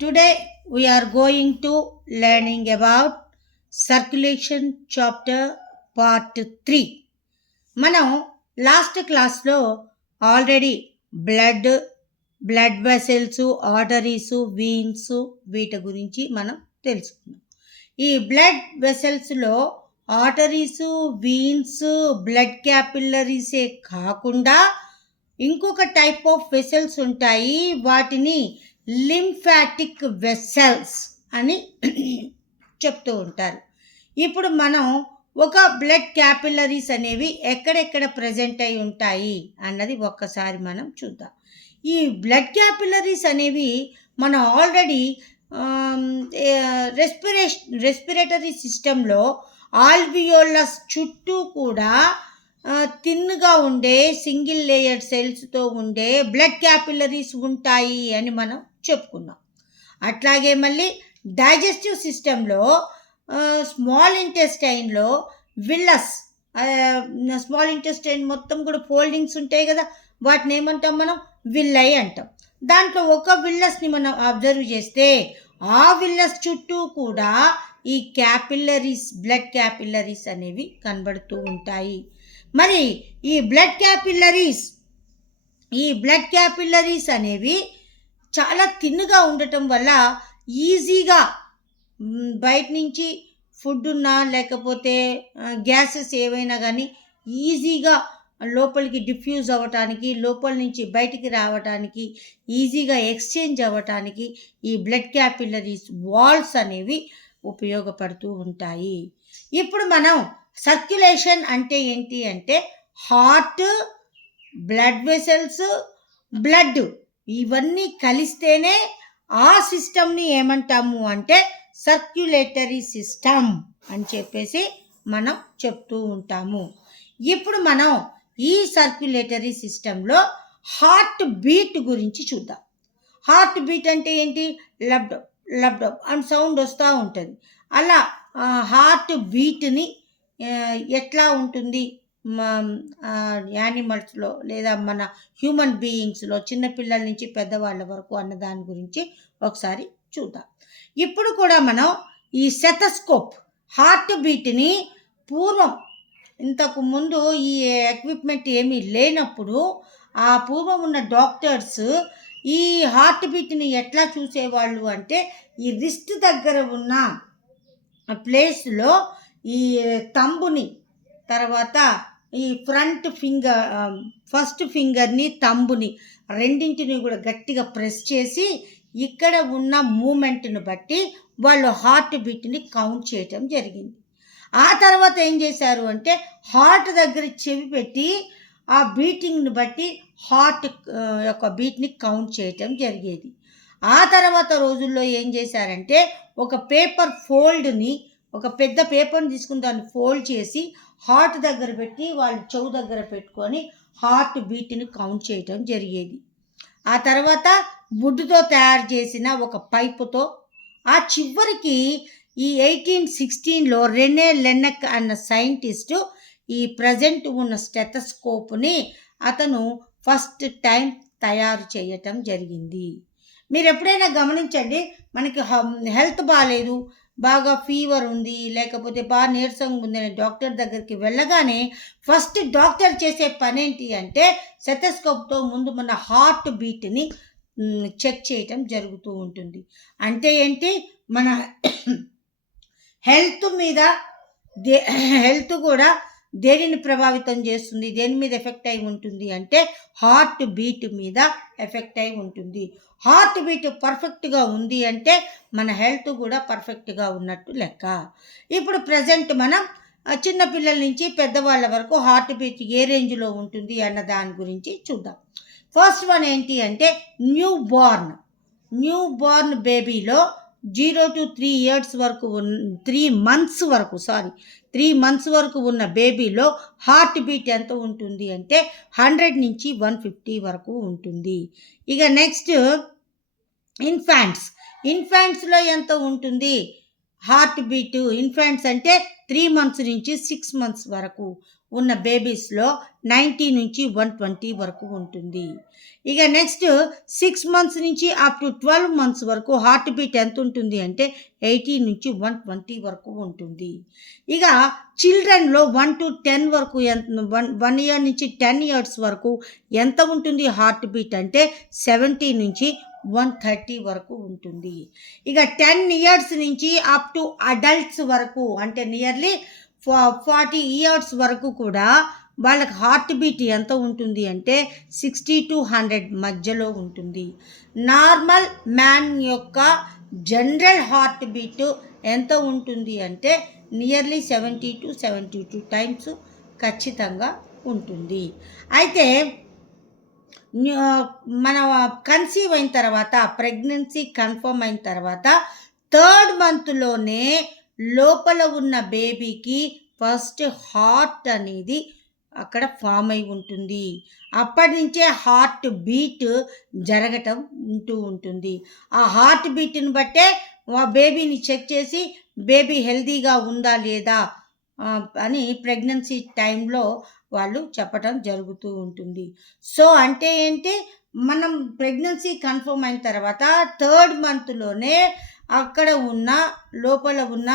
Today we are going to learning about circulation chapter part 3. మనం last క్లాస్లో already blood vessels, arteries, veins వీటి గురించి మనం తెలుసుకున్నాం. ఈ బ్లడ్ వెసల్స్లో ఆర్టరీస్, వీన్స్, బ్లడ్ క్యాపిల్లరీసే కాకుండా ఇంకొక టైప్ ఆఫ్ వెసల్స్ ఉంటాయి. వాటిని లింఫాటిక్ వెసల్స్ అని చెప్తూ ఉంటారు. ఇప్పుడు మనం ఒక బ్లడ్ క్యాపిలరీస్ అనేవి ఎక్కడెక్కడ ప్రజెంట్ అయి ఉంటాయి అన్నది ఒక్కసారి మనం చూద్దాం. ఈ బ్లడ్ క్యాపిలరీస్ అనేవి మనం ఆల్రెడీ రెస్పిరేటరీ సిస్టంలో ఆల్వియోలస్ చుట్టూ కూడా థిన్గా ఉండే సింగిల్ లేయర్డ్ సెల్స్తో ఉండే బ్లడ్ క్యాపిలరీస్ ఉంటాయి అని మనం చెప్పుకున్నాం. అట్లాగే మళ్ళీ డైజెస్టివ్ సిస్టంలో స్మాల్ ఇంటెస్టైన్లో విల్లస్, స్మాల్ ఇంటెస్టైన్ మొత్తం కూడా ఫోల్డింగ్స్ ఉంటాయి కదా, వాటిని ఏమంటాం మనం? విల్లై అంటాం. దాంట్లో ఒక విల్లస్ని మనం అబ్జర్వ్ చేస్తే ఆ విల్లస్ చుట్టూ కూడా ఈ క్యాపిల్లరీస్, బ్లడ్ క్యాపిల్లరీస్ అనేవి కనబడుతూ ఉంటాయి. మరి ఈ బ్లడ్ క్యాపిల్లరీస్ అనేవి చాలా థిన్గా ఉండటం వల్ల ఈజీగా బయట నుంచి ఫుడ్ ఉన్నా లేకపోతే గ్యాసెస్ ఏవైనా కానీ ఈజీగా లోపలికి డిఫ్యూజ్ అవ్వటానికి, లోపల నుంచి బయటికి రావటానికి, ఈజీగా ఎక్స్చేంజ్ అవ్వటానికి ఈ బ్లడ్ క్యాపిల్లరీస్ వాల్స్ అనేవి ఉపయోగపడుతూ ఉంటాయి. ఇప్పుడు మనం సర్క్యులేషన్ అంటే ఏంటి అంటే హార్ట్, బ్లడ్ వెసల్స్, బ్లడ్ ఇవన్నీ కలిస్తేనే ఆ సిస్టమ్ని ఏమంటాము అంటే సర్క్యులేటరీ సిస్టమ్ అని చెప్పేసి మనం చెప్తూ ఉంటాము. ఇప్పుడు మనం ఈ సర్క్యులేటరీ సిస్టంలో హార్ట్ బీట్ గురించి చూద్దాం. హార్ట్ బీట్ అంటే ఏంటి? లబ్డబ్ లబ్డబ్ అని సౌండ్ వస్తూ ఉంటుంది. అలా హార్ట్ బీట్ని ఎట్లా ఉంటుంది యానిమల్స్లో లేదా మన హ్యూమన్ బీయింగ్స్లో, చిన్నపిల్లల నుంచి పెద్దవాళ్ళ వరకు అన్న దాని గురించి ఒకసారి చూద్దాం. ఇప్పుడు కూడా మనం ఈ స్టెథోస్కోప్ హార్ట్ బీట్ని పూర్వం, ఇంతకు ముందు ఈ ఎక్విప్మెంట్ ఏమీ లేనప్పుడు ఆ పూర్వం ఉన్న డాక్టర్స్ ఈ హార్ట్ బీట్ని ఎట్లా చూసేవాళ్ళు అంటే ఈ రిస్ట్ దగ్గర ఉన్న ప్లేస్లో ఈ తంబుని, తర్వాత ఈ ఫస్ట్ ఫింగర్ని, తంబుని రెండింటిని కూడా గట్టిగా ప్రెస్ చేసి ఇక్కడ ఉన్న మూమెంట్ను బట్టి వాళ్ళు హార్ట్ బీట్ని కౌంట్ చేయటం జరిగింది. ఆ తర్వాత ఏం చేశారు అంటే హార్ట్ దగ్గర చెవి పెట్టి ఆ బీటింగ్ని బట్టి హార్ట్ యొక్క బీట్ని కౌంట్ చేయటం జరిగేది. ఆ తర్వాత రోజుల్లో ఏం చేశారంటే ఒక పేపర్ ఫోల్డ్ని, ఒక పెద్ద పేపర్ని తీసుకుని దాన్ని ఫోల్డ్ చేసి హార్ట్ దగ్గర పెట్టి వాళ్ళు చెవు దగ్గర పెట్టుకొని హార్ట్ బీట్ని కౌంట్ చేయటం జరిగేది. ఆ తర్వాత వుడ్తో తయారు చేసిన ఒక పైపుతో, ఆ చివరికి ఈ 1816లో రెనే లెన్నెక్ అన్న సైంటిస్టు ఈ ప్రజెంట్ ఉన్న స్టెథోస్కోప్ని అతను ఫస్ట్ టైం తయారు చేయటం జరిగింది. మీరు ఎప్పుడైనా గమనించండి, మనకి హెల్త్ బాగాలేదు, బాగా ఫీవర్ ఉంది, లేకపోతే బాగా నీరసంగా ఉందని డాక్టర్ దగ్గరికి వెళ్ళగానే ఫస్ట్ డాక్టర్ చేసే పని ఏంటి అంటే స్టెథోస్కోప్తో ముందు మన హార్ట్ బీట్ని చెక్ చేయటం జరుగుతూ ఉంటుంది. అంటే ఏంటి, మన హెల్త్ కూడా దేనిని ప్రభావితం చేస్తుంది, దేని మీద ఎఫెక్ట్ అయి ఉంటుంది అంటే హార్ట్ బీట్ మీద ఎఫెక్ట్ అయి ఉంటుంది. హార్ట్ బీట్ పర్ఫెక్ట్గా ఉంది అంటే మన హెల్త్ కూడా పర్ఫెక్ట్గా ఉన్నట్టు లెక్క. ఇప్పుడు ప్రజెంట్ మనం చిన్నపిల్లల నుంచి పెద్దవాళ్ళ వరకు హార్ట్ బీట్ ఏ రేంజ్లో ఉంటుంది అన్న దాని గురించి చూద్దాం. ఫస్ట్ వన్ ఏంటి అంటే న్యూ బార్న్ బేబీలో 0 to 3 years వరకు 3 months వరకు ఉన్న బేబీలో హార్ట్ బీట్ ఎంత ఉంటుంది అంటే 100 నుంచి 150 వరకు ఉంటుంది. ఇక నెక్స్ట్ ఇన్ఫాంట్స్లో ఎంత ఉంటుంది? హార్ట్ బీటు ఇన్ఫాంట్స్ అంటే 3 months నుంచి 6 months వరకు ఉన్న బేబీస్లో 90 నుంచి 120 వరకు ఉంటుంది. ఇక నెక్స్ట్ 6 months నుంచి అప్ టు 12 months వరకు హార్ట్ బీట్ ఎంత ఉంటుంది అంటే 80 నుంచి 120 వరకు ఉంటుంది. ఇక చిల్డ్రన్లో 1 to 10 వరకు 1 year నుంచి 10 years వరకు ఎంత ఉంటుంది హార్ట్ బీట్ అంటే 70 నుంచి 130 వరకు ఉంటుంది. ఇక 10 years నుంచి అప్ టు అడల్ట్స్ వరకు అంటే నియర్లీ 40 years వరకు కూడా వాళ్ళకి హార్ట్ బీట్ ఎంత ఉంటుంది అంటే 60 to 100 మధ్యలో ఉంటుంది. నార్మల్ మ్యాన్ యొక్క జనరల్ హార్ట్ బీట్ ఎంత ఉంటుంది అంటే నియర్లీ 70 to 72 times ఖచ్చితంగా ఉంటుంది. అయితే మన కన్సీవ్ అయిన తర్వాత ప్రెగ్నెన్సీ కన్ఫర్మ్ అయిన తర్వాత 3rd monthలోనే లోపల ఉన్న బేబీకి ఫస్ట్ హార్ట్ అనేది అక్కడ ఫామ్ అయి ఉంటుంది. అప్పటి నుంచే హార్ట్ బీట్ జరగటం ఉంటుంది. ఆ హార్ట్ బీట్ని బట్టే ఆ బేబీని చెక్ చేసి బేబీ హెల్తీగా ఉందా లేదా అని ప్రెగ్నెన్సీ టైంలో వాళ్ళు చెప్పటం జరుగుతూ ఉంటుంది. సో అంటే ఏంటి, మనం ప్రెగ్నెన్సీ కన్ఫర్మ్ అయిన తర్వాత 3rd monthలోనే అక్కడ ఉన్న లోపల ఉన్న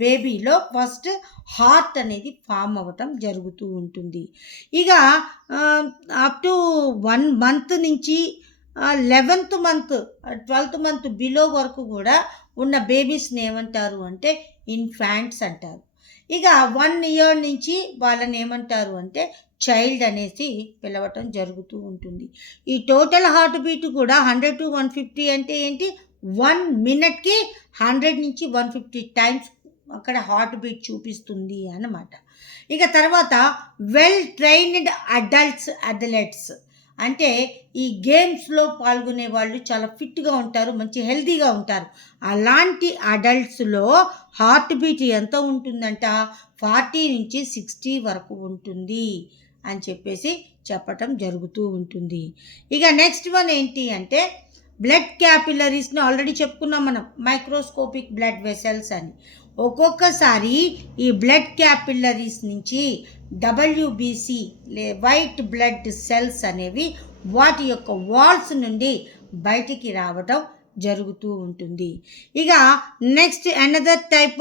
బేబీలో ఫస్ట్ హార్ట్ అనేది ఫామ్ అవ్వటం జరుగుతూ ఉంటుంది. ఇక అప్ టు 1 month నుంచి 11th month 12th month below వరకు కూడా ఉన్న బేబీస్ని ఏమంటారు అంటే ఇన్ఫాంట్స్ అంటారు. ఇక 1 year నుంచి వాళ్ళని ఏమంటారు అంటే చైల్డ్ అనేసి పిలవటం జరుగుతూ ఉంటుంది. ఈ టోటల్ హార్ట్ బీట్ కూడా 100 to 150 అంటే ఏంటి, 1 minuteకి 100 నుంచి 150 times అక్కడ హార్ట్ బీట్ చూపిస్తుంది అన్నమాట. ఇక తర్వాత వెల్ ట్రైన్డ్ అథ్లెట్స్ అంటే ఈ గేమ్స్లో పాల్గొనే వాళ్ళు చాలా ఫిట్గా ఉంటారు, మంచి హెల్తీగా ఉంటారు. అలాంటి అడల్ట్స్లో హార్ట్ బీట్ ఎంత ఉంటుందంట 40 నుంచి 60 వరకు ఉంటుంది అని చెప్పేసి చెప్పటం జరుగుతూ ఉంటుంది. ఇక నెక్స్ట్ వన్ ఏంటి అంటే బ్లడ్ క్యాపిలరీస్ని ఆల్రెడీ చెప్పుకున్నాం మనం, మైక్రోస్కోపిక్ బ్లడ్ వెసల్స్ అని. ఒక్కొక్కసారి ఈ బ్లడ్ క్యాపిలరీస్ నుంచి WBC వైట్ బ్లడ్ సెల్స్ అనేవి వాటి యొక్క వాల్స్ నుండి బయటికి రావటం జరుగుతూ ఉంటుంది. ఇక next another type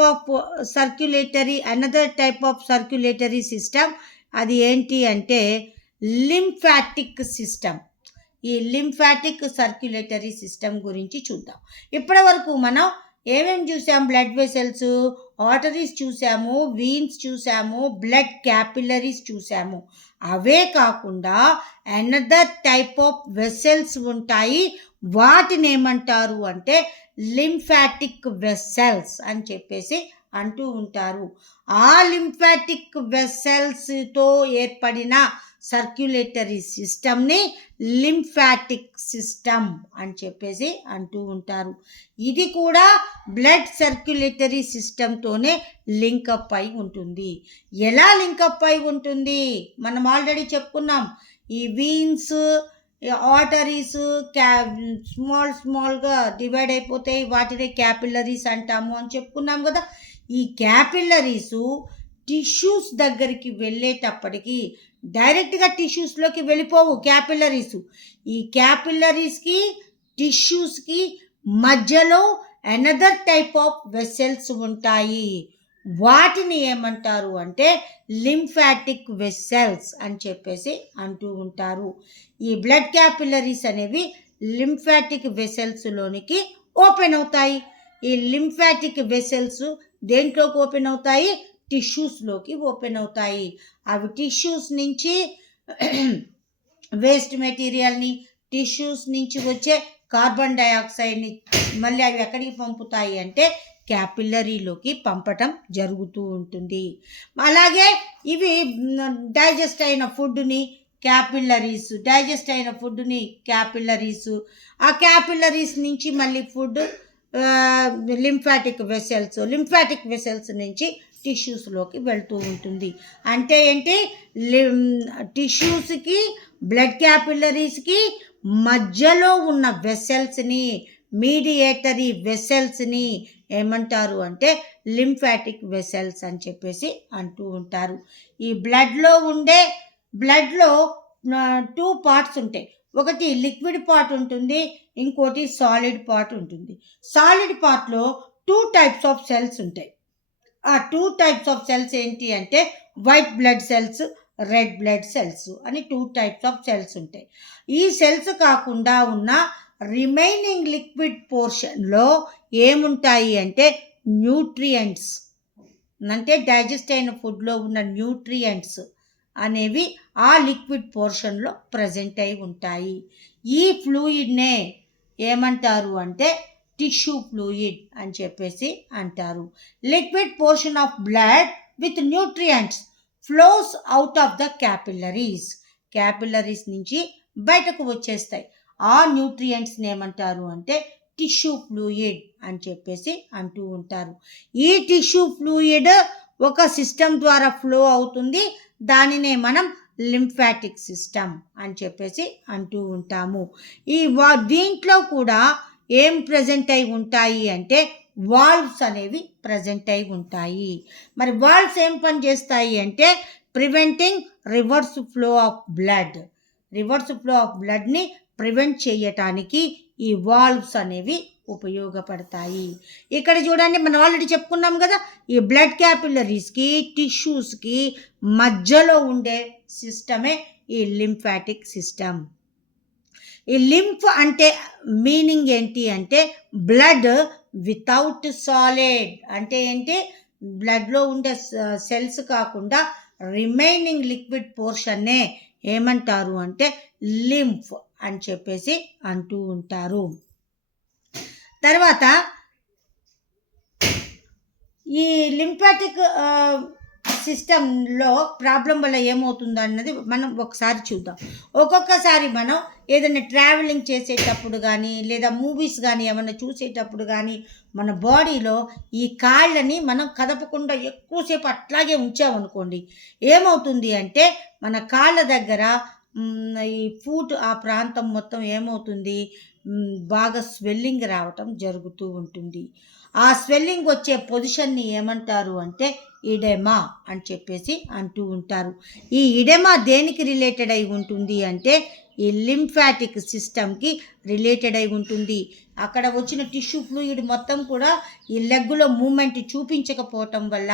of circulatory system, అది ఏంటి అంటే లింఫాటిక్ సిస్టమ్. ఈ లింఫాటిక్ సర్క్యులేటరీ సిస్టమ్ గురించి చూద్దాం. ఇప్పటి వరకు మనం ఏమేమి చూసాము, బ్లడ్ వెసల్స్, ఆర్టరీస్ చూసాము, వీన్స్ చూసాము, బ్లడ్ క్యాపిలరీస్ చూసాము. అవే కాకుండా అనదర్ టైప్ ఆఫ్ వెసల్స్ ఉంటాయి, వాటిని ఏమంటారు అంటే లింఫాటిక్ వెసల్స్ అని చెప్పేసి అంటూ ఉంటారు. ఆ లింఫాటిక్ వెసల్స్తో ఏర్పడిన సర్క్యులేటరీ సిస్టమ్ని లింఫాటిక్ సిస్టమ్ అని చెప్పేసి అంటూ ఉంటారు. ఇది కూడా బ్లడ్ సర్క్యులేటరీ సిస్టమ్తోనే లింకప్ అయి ఉంటుంది. ఎలా లింకప్ అయి ఉంటుంది మనం ఆల్రెడీ చెప్పుకున్నాం. ఈ వీన్స్, ఆర్టరీస్ స్మాల్గా డివైడ్ అయిపోతాయి, వాటిని క్యాపిలరీస్ అంటాము అని చెప్పుకున్నాం కదా. ఈ క్యాపిలరీసు టిష్యూస్ దగ్గరికి వెళ్ళేటప్పటికి డైరెక్ట్గా టిష్యూస్లోకి వెళ్ళిపోవు క్యాపిలరీస్. ఈ క్యాపిలరీస్కి టిష్యూస్కి మధ్యలో అనదర్ టైప్ ఆఫ్ వెసల్స్ ఉంటాయి, వాటిని ఏమంటారు అంటే లింఫాటిక్ వెసల్స్ అని చెప్పేసి అంటూ ఉంటారు. ఈ బ్లడ్ క్యాపిలరీస్ అనేవి లింఫాటిక్ వెసల్స్లోనికి ఓపెన్ అవుతాయి. ఈ లింఫాటిక్ వెసల్స్ దేంట్లోకి ఓపెన్ అవుతాయి, టిష్యూస్లోకి ఓపెన్ అవుతాయి. అవి టిష్యూస్ నుంచి వేస్ట్ మెటీరియల్ని, టిష్యూస్ నుంచి వచ్చే కార్బన్ డైఆక్సైడ్ని మళ్ళీ అవి ఎక్కడికి పంపుతాయి అంటే క్యాపిలరీలోకి పంపటం జరుగుతూ ఉంటుంది. అలాగే ఇవి డైజెస్ట్ అయిన ఫుడ్ని క్యాపిలరీస్, ఆ క్యాపిలరీస్ నుంచి మళ్ళీ ఫుడ్ లింఫాటిక్ వెసల్స్ నుంచి టిష్యూస్లోకి వెళ్తూ ఉంటుంది. అంటే ఏంటి, టిష్యూస్కి బ్లడ్ క్యాపిలరీస్కి మధ్యలో ఉన్న వెసల్స్ని, మీడియేటరీ వెసల్స్ని ఏమంటారు అంటే లింఫాటిక్ వెసల్స్ అని చెప్పేసి అంటూ ఉంటారు. ఈ బ్లడ్లో 2 పార్ట్స్ ఉంటాయి. ఒకటి లిక్విడ్ పార్ట్ ఉంటుంది, ఇంకోటి సాలిడ్ పార్ట్ ఉంటుంది. సాలిడ్ పార్ట్లో 2 టైప్స్ ఆఫ్ సెల్స్ ఉంటాయి. ఆ 2 టైప్స్ ఆఫ్ సెల్స్ ఏంటి అంటే white blood cells, red blood cells అని 2 టైప్స్ ఆఫ్ సెల్స్ ఉంటాయి. ఈ సెల్స్ కాకుండా ఉన్న రిమైనింగ్ లిక్విడ్ పోర్షన్లో ఏముంటాయి అంటే న్యూట్రియంట్స్, అంటే డైజెస్ట్ అయిన ఫుడ్లో ఉన్న న్యూట్రియంట్స్ అనేవి ఆ లిక్విడ్ పోర్షన్లో ప్రజెంట్ అయి ఉంటాయి. ఈ ఫ్లూయిడ్నే ఏమంటారు అంటే టిష్యూ ఫ్లూయిడ్ అని చెప్పేసి అంటారు. Liquid portion of blood with nutrients flows out of the capillaries నుంచి బయటకు వచ్చేస్తాయి. ఆ న్యూట్రియంట్స్ని ఏమంటారు అంటే టిష్యూ ఫ్లూయిడ్ అని చెప్పేసి అంటూ ఉంటారు. ఈ టిష్యూ ఫ్లూయిడ్ ఒక సిస్టమ్ ద్వారా ఫ్లో అవుతుంది. దానినే మనం లింఫాటిక్ సిస్టమ్ అని చెప్పేసి అంటూ ఉంటాము. దీంట్లో కూడా ఏం ప్రజెంట్ అయి ఉంటాయి అంటే వాల్వ్స్ అనేవి ప్రజెంట్ అయి ఉంటాయి. మరి వాల్వ్స్ ఏం పని చేస్తాయి అంటే ప్రివెంటింగ్ రివర్స్ ఫ్లో ఆఫ్ బ్లడ్ని ప్రివెంట్ చేయటానికి ఈ వాల్వ్స్ అనేవి ఉపయోగపడతాయి. ఇక్కడ చూడండి, మనం ఆల్రెడీ చెప్పుకున్నాం కదా, ఈ బ్లడ్ క్యాపిలరీస్కి టిష్యూస్కి మధ్యలో ఉండే సిస్టమే ఈ లింఫాటిక్ సిస్టమ్. ఈ లింఫ్ అంటే మీనింగ్ ఏంటి అంటే బ్లడ్ వితౌట్ సాలిడ్, అంటే ఏంటి బ్లడ్లో ఉండే సెల్స్ కాకుండా రిమైనింగ్ లిక్విడ్ పోర్షన్నే ఏమంటారు అంటే లింఫ్ అని చెప్పేసి అంటూ ఉంటారు. తర్వాత ఈ లింఫాటిక్ సిస్టంలో ప్రాబ్లం వల్ల ఏమవుతుందో అన్నది మనం ఒకసారి చూద్దాం. ఒక్కొక్కసారి మనం ఏదైనా ట్రావెలింగ్ చేసేటప్పుడు కానీ లేదా మూవీస్ కానీ ఏమైనా చూసేటప్పుడు కానీ మన బాడీలో ఈ కాళ్ళని మనం కదపకుండా ఎక్కువసేపు అట్లాగే ఉంచామనుకోండి, ఏమవుతుంది అంటే మన కాళ్ళ దగ్గర ఈ ఫూట్ ఆ ప్రాంతం మొత్తం ఏమవుతుంది, బాగా స్వెల్లింగ్ రావటం జరుగుతూ ఉంటుంది. ఆ స్వెల్లింగ్ వచ్చే పొజిషన్ని ఏమంటారు అంటే ఇడెమా అని చెప్పేసి అంటూ ఉంటారు. ఈ ఇడెమా దేనికి రిలేటెడ్ అయి ఉంటుంది అంటే ఈ లింఫాటిక్ సిస్టమ్కి రిలేటెడ్ అయి ఉంటుంది. అక్కడ వచ్చిన టిష్యూ ఫ్లూయిడ్ మొత్తం కూడా ఈ లెగ్గులో మూమెంట్ చూపించకపోవటం వల్ల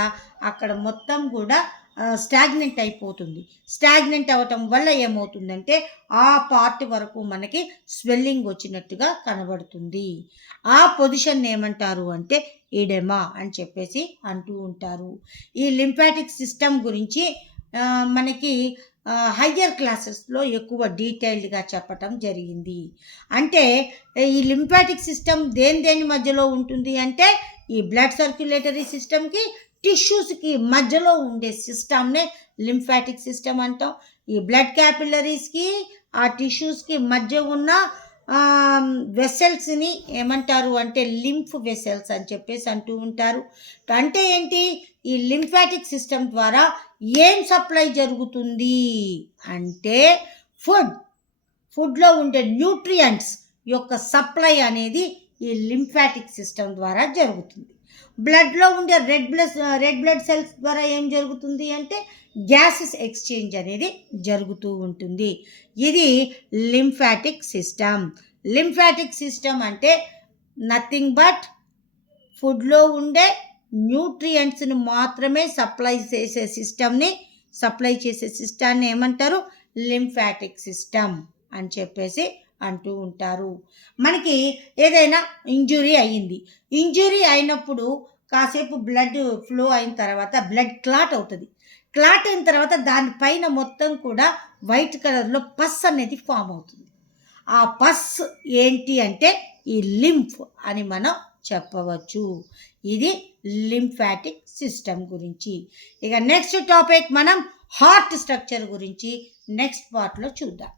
అక్కడ మొత్తం కూడా స్టాగ్నెంట్ అయిపోతుంది. స్టాగ్నెంట్ అవ్వటం వల్ల ఏమవుతుందంటే ఆ పార్ట్ వరకు మనకి స్వెల్లింగ్ వచ్చినట్టుగా కనబడుతుంది. ఆ పొజిషన్ ఏమంటారు అంటే ఇడెమా అని చెప్పేసి అంటూ ఉంటారు. ఈ లింఫాటిక్ సిస్టమ్ గురించి మనకి హయ్యర్ క్లాసెస్లో ఎక్కువ డీటెయిల్డ్గా చెప్పటం జరిగింది. అంటే ఈ లింఫాటిక్ సిస్టమ్ దేని మధ్యలో ఉంటుంది అంటే ఈ బ్లడ్ సర్క్యులేటరీ సిస్టమ్కి టిష్యూస్కి మధ్యలో ఉండే సిస్టమ్నే లింఫాటిక్ సిస్టమ్ అంటాం. ఈ బ్లడ్ క్యాపిలరీస్కి ఆ టిష్యూస్కి మధ్య ఉన్న వెసల్స్ని ఏమంటారు అంటే లింఫ్ వెసల్స్ అని చెప్పేసి అంటూ ఉంటారు. అంటే ఏంటి, ఈ లింఫాటిక్ సిస్టమ్ ద్వారా ఏం సప్లై జరుగుతుంది అంటే ఫుడ్లో ఉండే న్యూట్రియంట్స్ యొక్క సప్లై అనేది ఈ లింఫాటిక్ సిస్టమ్ ద్వారా జరుగుతుంది. బ్లడ్లో ఉండే రెడ్ బ్లడ్ సెల్స్ ద్వారా ఏం జరుగుతుంది అంటే గ్యాసెస్ ఎక్స్చేంజ్ అనేది జరుగుతూ ఉంటుంది. ఇది లింఫాటిక్ సిస్టమ్. లింఫాటిక్ సిస్టమ్ అంటే నథింగ్ బట్ ఫుడ్లో ఉండే న్యూట్రియంట్స్ని మాత్రమే సప్లై చేసే సిస్టాన్ని ఏమంటారు లింఫాటిక్ సిస్టమ్ అని చెప్పేసి అంటూ ఉంటారు. మనకి ఏదైనా ఇంజురీ అయినప్పుడు కాసేపు బ్లడ్ ఫ్లో అయిన తర్వాత బ్లడ్ క్లాట్ అవుతుంది. క్లాట్ అయిన తర్వాత దానిపైన మొత్తం కూడా వైట్ కలర్లో పస్ అనేది ఫామ్ అవుతుంది. ఆ పస్ ఏంటి అంటే ఈ లింఫ్ అని మనం చెప్పవచ్చు. ఇది లింఫాటిక్ సిస్టమ్ గురించి. ఇక నెక్స్ట్ టాపిక్ మనం హార్ట్ స్ట్రక్చర్ గురించి నెక్స్ట్ పార్ట్లో చూద్దాం.